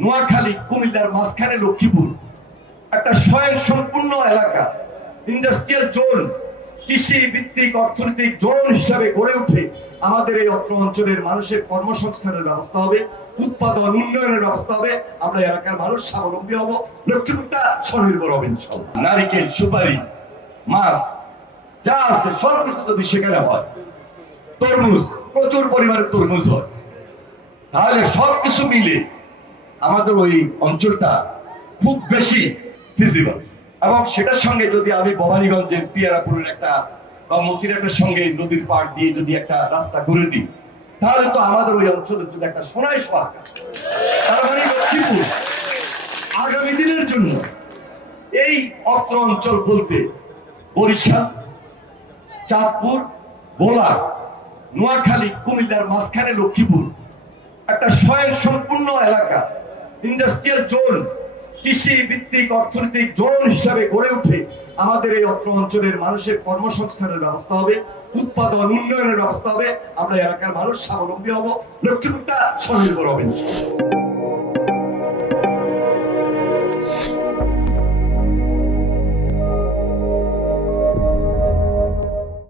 নোয়াখালী কুমিল্লার মাঝখানে লক্ষ্মীপুর একটা স্বয়ং সম্পূর্ণ এলাকা, ইন্ডাস্ট্রিয়াল জোন, কৃষি ভিত্তিক অর্থনৈতিক জোন হিসাবে গড়ে উঠে আমাদের এই অত্র অঞ্চলের মানুষের কর্মসংস্থানের ব্যবস্থা হবে, উৎপাদন উন্নয়নের ব্যবস্থা হবে, আমরা এলাকার মানুষ স্বাবলম্বী হব, লক্ষ্মীপুরটা স্বনির্ভর হবে ইনশাআল্লাহ। নারিকেল, সুপারি, মাছ যা আছে সবকিছু যদি সেখানে হয়, তরমুজ, প্রচুর পরিমাণে তরমুজ হয়, তাহলে সবকিছু মিলে আমাদের ওই অঞ্চলটা খুব বেশি ফিজিবল। এবং সেটার সঙ্গে যদি আমি ভবানীগঞ্জের পিয়ারাপুরের একটা বা মতিরাটের সঙ্গে নদীর পাড় দিয়ে যদি একটা রাস্তা করে দিই, তাহলে তো আমাদের ওই অঞ্চলের জন্য একটা সোনাই সোহাগা। তার মানে লক্ষ্মীপুর আগামী দিনের জন্য এই অত্র অঞ্চল বলতে বরিশাল, চাঁদপুর, ভোলা, নোয়াখালী কুমিল্লার মাঝখানে লক্ষ্মীপুর একটা স্বয়ং সম্পূর্ণ এলাকা, ইন্ডাস্ট্রিয়াল জোন, কৃষি ভিত্তিক অর্থনৈতিক জোন হিসাবে গড়ে উঠে আমাদের এই অত্র অঞ্চলের মানুষের কর্মসংস্থানের ব্যবস্থা হবে, উৎপাদন উন্নয়নের ব্যবস্থা হবে, আমরা এলাকার মানুষ স্বাবলম্বী হব, লক্ষ্মীপুরটা স্বনির্ভর হবে।